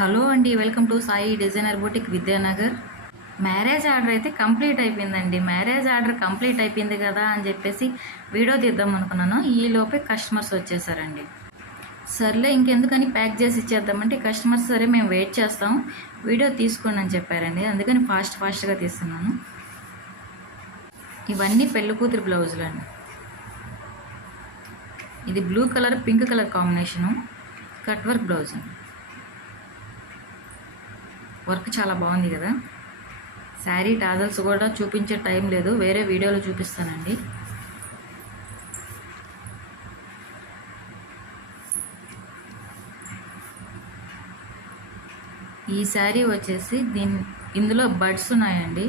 Hello అండి, welcome to Sai designer boutique Vidyanagar. Marriage order అయితే complete అయిపోయిందండి. మ్యారేజ్ ఆర్డర్ కంప్లీట్ అయిపోయింది కదా అని చెప్పేసి వీడియో తీద్దాం అనుకున్నాను. ఈలోపే కస్టమర్స్ వచ్చేసారండి. సర్లే ఇంకెందుకని ప్యాక్ చేసి ఇచ్చేద్దామంటే కస్టమర్స్ సరే మేము వెయిట్ చేస్తాం, వీడియో తీసుకోండి అని చెప్పారండి. అందుకని ఫాస్ట్గా తీస్తున్నాను. ఇవన్నీ పెళ్లి కూతురు బ్లౌజులు అండి. ఇది blue colour pink colour combination cut work blouse అండి. వర్క్ చాలా బాగుంది కదా. శారీ టాజల్స్ కూడా చూపించే టైం లేదు, వేరే వీడియోలో చూపిస్తానండి. ఈ శారీ వచ్చేసి ఇందులో బడ్స్ ఉన్నాయండి.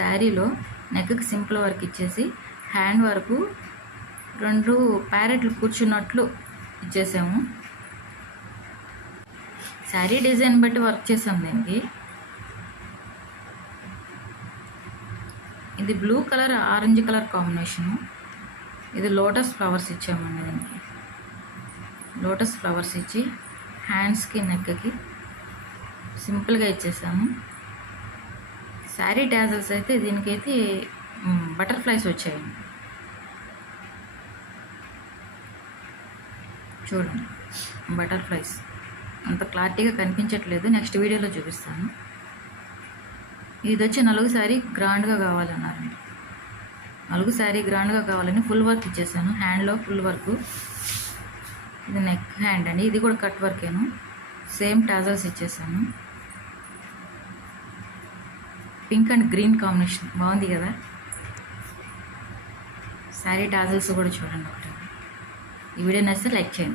శారీలో నెక్కి సింపుల్ వర్క్ ఇచ్చేసి హ్యాండ్ వరకు 2 ప్యారెట్లు కూర్చున్నట్లు ఇచ్చేసాము. శారీ డిజైన్ బట్టి వర్క్ చేసాం దీనికి. ఇది blue colour orange colour combination. ఇది లోటస్ ఫ్లవర్స్ ఇచ్చామండి. దీనికి లోటస్ ఫ్లవర్స్ ఇచ్చి హ్యాండ్స్కి నెక్కి సింపుల్గా ఇచ్చేసాము. శారీ టాజల్స్ అయితే దీనికైతే బటర్ఫ్లైస్ వచ్చాయండి. చూడండి, బటర్ఫ్లైస్ అంత క్లారిటీగా కనిపించట్లేదు, నెక్స్ట్ వీడియోలో చూపిస్తాను. ఇది వచ్చి నలుగు శారీ గ్రాండ్గా కావాలన్నారండి. నలుగు శారీ గ్రాండ్గా కావాలని ఫుల్ వర్క్ ఇచ్చేసాను. హ్యాండ్లో ఫుల్ వర్క్. ఇది నెక్ హ్యాండ్ అండి. ఇది కూడా కట్ వర్కేను. సేమ్ టాజల్స్ ఇచ్చేసాను. పింక్ అండ్ గ్రీన్ కాంబినేషన్ బాగుంది కదా. శారీ టాజల్స్ కూడా చూడండి ఒకటి. ఈ వీడియో నచ్చితే లైక్ చేయండి.